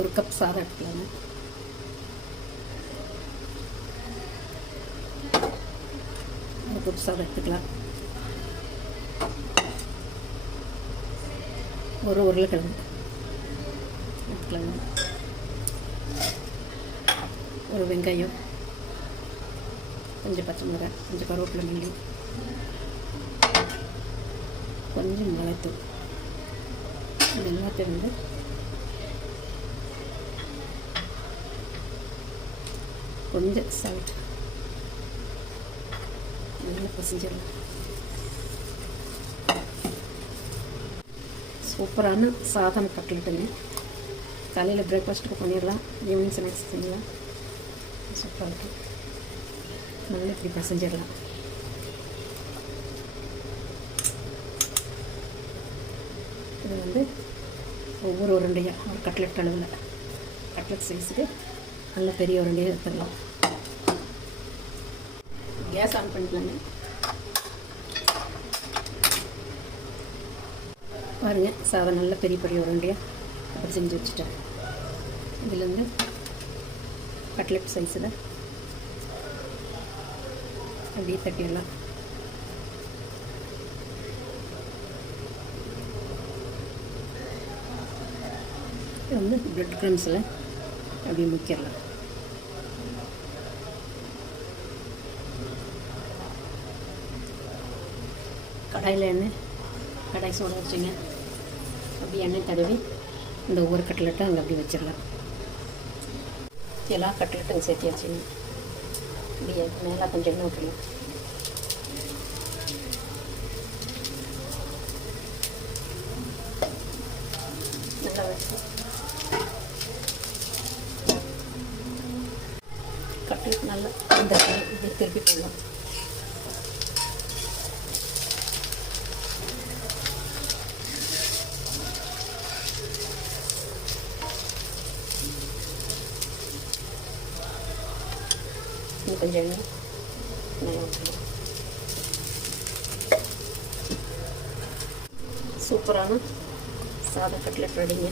1 cup சாதம் எடுத்துக்கலாங்க. ஒரு கப் சாதம் எடுத்துக்கலாம். ஒரு உருளைக்கிழங்கு எடுத்துக்கலாங்க. ஒரு வெங்காயம், கொஞ்சம் பச்சை மிளகாய், கொஞ்சம் கருவேப்பிலை, மல்லி, கொஞ்சம் மிளகாய்த்தூள். இது எல்லாத்தையும் வந்து கொஞ்சம் சால்ட் நல்லா பசஞ்சிடலாம். சூப்பரான சாதம் கட்லெட்டுங்க. காலையில் பிரேக்ஃபாஸ்ட்டுக்கு பண்ணிடலாம், ஈவினிங் ஸ்நாக்ஸ் பண்ணலாம். சூப்பராக இருக்கும். நல்லா இப்படி பசஞ்சிடலாம். இது வந்து ஒவ்வொரு உருண்டையாக ஒரு கட்லெட் அளவில், கட்லெட் சைஸுக்கு நல்ல பெரிய உருண்டையாக எடுத்துடலாம். கேஸ் ஆன் பண்ணிக்கலாங்க. பாருங்கள், சாதம் நல்ல பெரிய பெரிய உருண்டையாக அப்படி செஞ்சு வச்சுட்டேன். இதுலேருந்து கட்லெட் சைஸில் அப்படியே தட்டிடலாம். இது வந்து பிரெட் க்ரம்ஸில் அப்படியே முக்கிடலாம். கடாயில் கடாய் சோட வச்சுங்க. அப்படி எண்ணெய் தடவி இந்த ஒவ்வொரு கட்லெட்டும் அங்கே அப்படி வச்சிடலாம். எல்லா கட்லெட்டும் சேர்த்து வச்சுங்க. இப்படி மேலே கொஞ்சம் எண்ணெய் விட்டுலாம். நல்லா வச்சு கட்லெட் நல்லா இந்த இப்படி திருப்பி போடலாம். கொஞ்சம் எண்ணெய் நல்லா ஊற்றலாம். சூப்பரான சாதம் கட்லெட் ரெடிங்க.